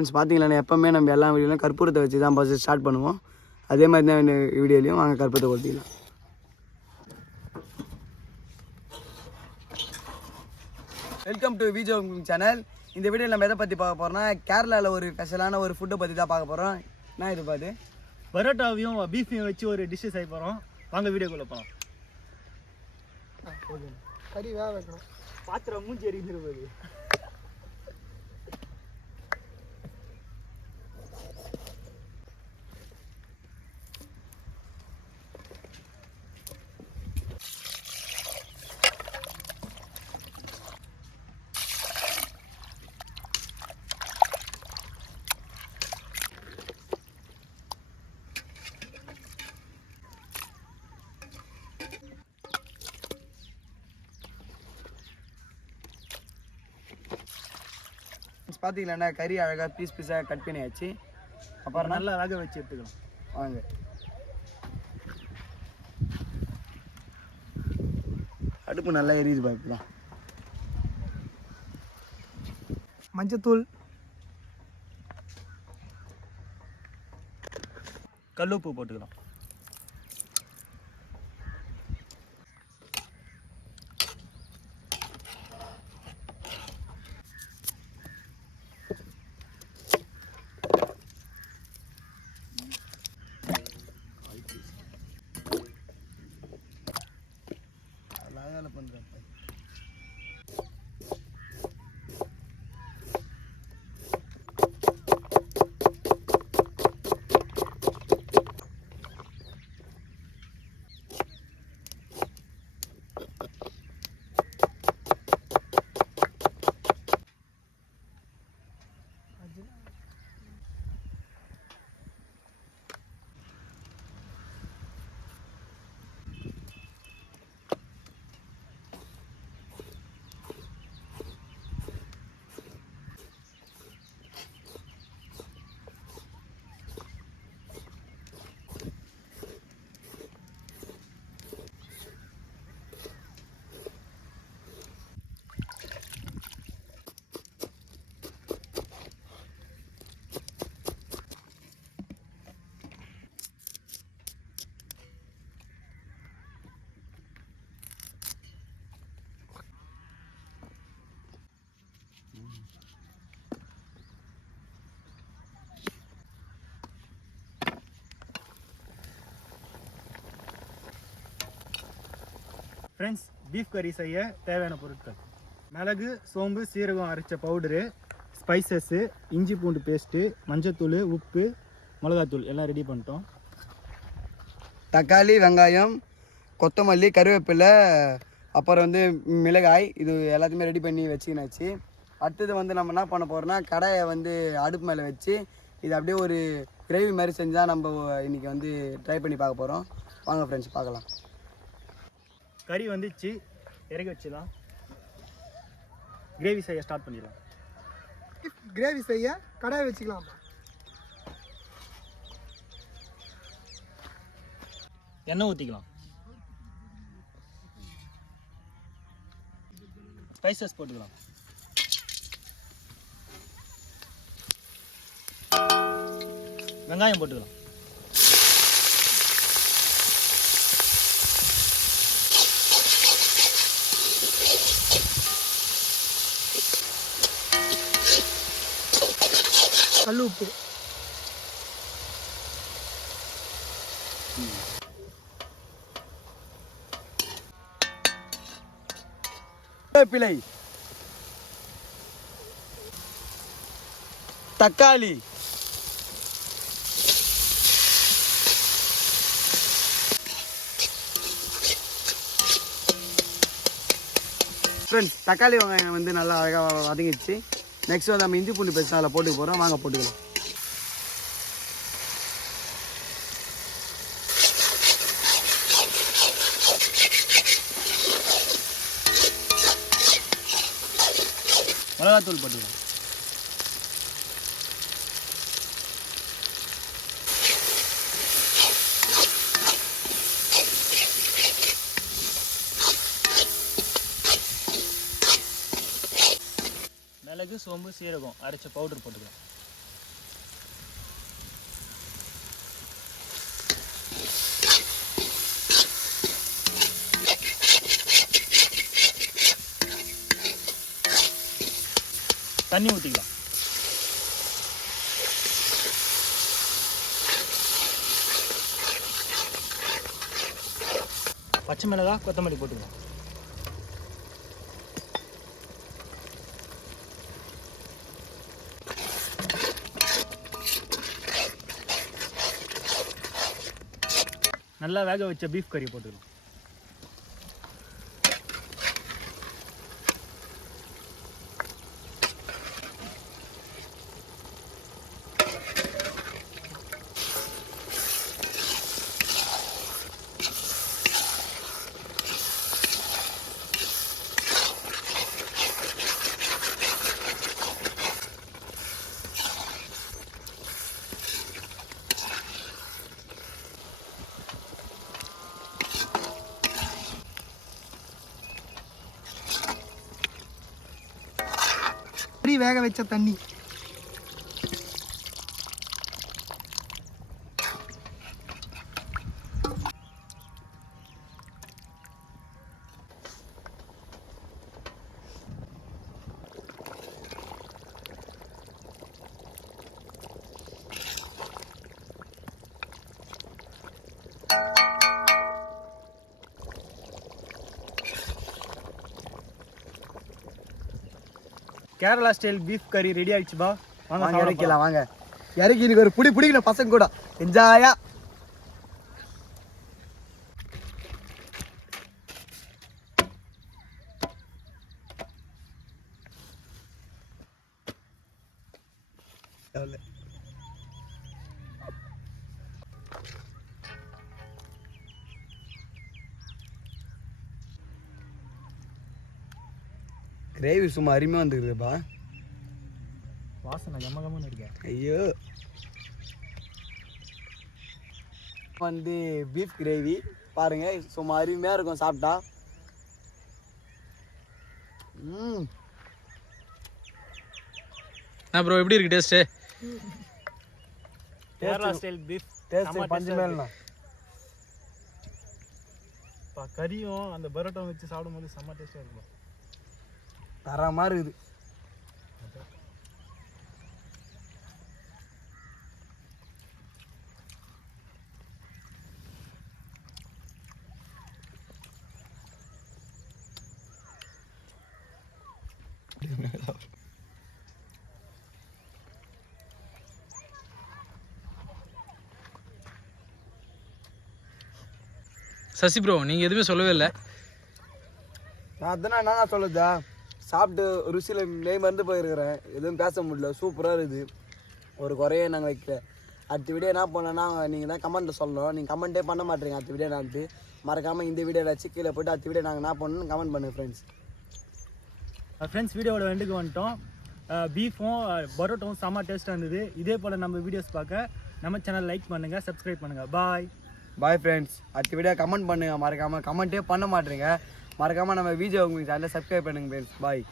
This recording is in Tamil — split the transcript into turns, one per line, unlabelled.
ஃப்ரெண்ட்ஸ் பார்த்தீங்களா எப்போவுமே நம்ம எல்லா வீடியோலையும் கற்பூரத்தை வச்சு தான் ஃபஸ்ட்டு ஸ்டார்ட் பண்ணுவோம். அதே மாதிரி தான் இந்த வீடியோலையும் வாங்க கற்பூரத்தை கொளுத்திக்கலாம் வெல்கம் டு விஜோ சேனல் இந்த வீடியோவில் நம்ம எதை பற்றி பார்க்க போகிறோம்னா கேரளாவில் ஒரு ஸ்பெஷலான ஒரு ஃபுட்டை பற்றி தான் பார்க்க போகிறோம் என்ன இது பார்த்து
பரோட்டாவையும் பீஃபையும் வச்சு ஒரு டிஷ்ஷு செய்ய போகிறோம் வாங்க வீடியோக்குள்ளே போகலாம்
கறி வேக வைக்கணும்.
பாத்திரம் மூஞ்சி
பார்த்தீங்களா கறி அழகாக பீஸ் பீஸாக கட் பண்ணியாச்சு. அப்புறம்
நல்லா வேக வச்சு எடுத்துக்கலாம்.
வாங்க. அடுப்பு நல்லா எரியுது பார்க்கலாம்
மஞ்சத்தூள்.
கல்லுப்பு போட்டுக்கலாம்.
அழகாக
ஃப்ரெண்ட்ஸ் பீஃப் கறி செய்ய தேவையான பொருட்கள். மிளகு சோம்பு சீரகம் அரைச்ச பவுடரு ஸ்பைசஸ்ஸு இஞ்சி பூண்டு பேஸ்ட்டு மஞ்சத்தூள் உப்பு மிளகாத்தூள். எல்லாம் ரெடி பண்ணிட்டோம்.
தக்காளி வெங்காயம் கொத்தமல்லி கருவேப்பிலை அப்புறம் வந்து மிளகாய் இது எல்லாத்தையுமே ரெடி பண்ணி வச்சுக்கினாச்சு. அடுத்தது வந்து நம்ம என்ன பண்ண போகிறோம்னா கடாயை வந்து அடுப்பு மேலே வச்சு இது அப்படியே ஒரு கிரேவி மாதிரி செஞ்சால் நம்ம இன்றைக்கி வந்து ட்ரை பண்ணி பார்க்க போகிறோம் வாங்க ஃப்ரெண்ட்ஸ் பார்க்கலாம்.
கறி வந்துச்சு இறக்கி வச்சுலாம் கிரேவி செய்ய ஸ்டார்ட் பண்ணிடலாம்.
கிரேவி செய்ய கடாய் வச்சுக்கலாம்.
எண்ணெய் ஊற்றிக்கலாம் ஸ்பைசஸ் போட்டுக்கலாம். வெங்காயம் போட்டுக்கலாம்.
கல் உப்பு
பிழை தக்காளி. ஃப்ரெண்ட்ஸ் தக்காளி வெங்காயம் வந்து நல்லா அழகாக வதங்கிடுச்சு. நெக்ஸ்ட் வந்து நம்ம இஞ்சி பூண்டு பேஸ்ட் அதில் போட்டுக்க போகிறோம் வாங்க போட்டுக்கலாம்.
மிளகாத்தூள் போட்டு சோம்பு சீரகம் அரைச்ச பவுடர் போட்டுக்கலாம் தண்ணி ஊற்றிக்கலாம் பச்சை மிளகா கொத்தமல்லி போட்டுக்கலாம். நல்லா வேக வச்ச பீஃப் கறி போட்டுக்கலாம்.
வேக வச்ச தண்ணி.
கேரளா ஸ்டைல் பீஃப் கறி ரெடி ஆயிடுச்சுப்பா வாங்க
வாங்க இறக்கலாம் வாங்க. இறக்கி எனக்கு ஒரு புடி பிடிக்கணும் பசங்க கூட. என்ஜாயா கிரேவி சும்மா அருமையாக வந்துருக்குதுப்பா.
வாசனை கமகமன்னு இருக்கேன்
ஐயோ. வந்து பீஃப் கிரேவி பாருங்க சும்மா அருமையாக இருக்கும் சாப்பிட்டா. ம்.
ப்ரோ எப்படி இருக்கு taste
Kerala style beef
taste பஞ்சு மேலண்ணா
கறியும் அந்த பரோட்டா வச்சு சாப்பிடும்போது செம்ம டேஸ்டாக இருக்கும்.
தர மாதிரி இருக்குது.
சசி ப்ரோ நீங்கள் எதுவுமே சொல்லவே இல்லை.
நான் அதான் என்ன சொல்லுதா? சாப்பிட்டு ருசியில் மெய் மறந்து போயிருக்கிறேன். எதுவும் பேச முடியல. சூப்பராக இருக்குது. ஒரு குறையே நாங்கள் வைக்கல. அடுத்த வீடியோ என்ன பண்ணோன்னா நீங்கள் தான் கமெண்ட்டில் சொல்லணும். நீங்கள் கமெண்ட்டே பண்ண மாட்டீங்க அடுத்த வீடியோ நான்ட்டு மறக்காமல் இந்த வீடியோ வச்சு கீழே போய்ட்டு அடுத்த வீடியோ நாங்கள் என்ன பண்ணணும்னு கமெண்ட் பண்ணுங்க ஃப்ரெண்ட்ஸ்
ஃப்ரெண்ட்ஸ் வீடியோவோட வெண்டுக்கு வந்துட்டோம். பீஃபும் பரோட்டாவும் செம்ம டேஸ்ட்டாக இருந்தது. இதே போல் நம்ம வீடியோஸ் பார்க்க நம்ம சேனல் லைக் பண்ணுங்கள் சப்ஸ்கிரைப் பண்ணுங்கள் பாய்
பாய் ஃப்ரெண்ட்ஸ் அடுத்த வீடியோ கமெண்ட் பண்ணுங்க. மறக்காமல் கமெண்ட்டே பண்ண மாட்டீங்க. மறக்காமல் நம்ம வீடியோ உங்களுக்கு சேனலை சப்ஸ்கிரைப் பண்ணுங்க ஃப்ரெண்ட்ஸ் பாய்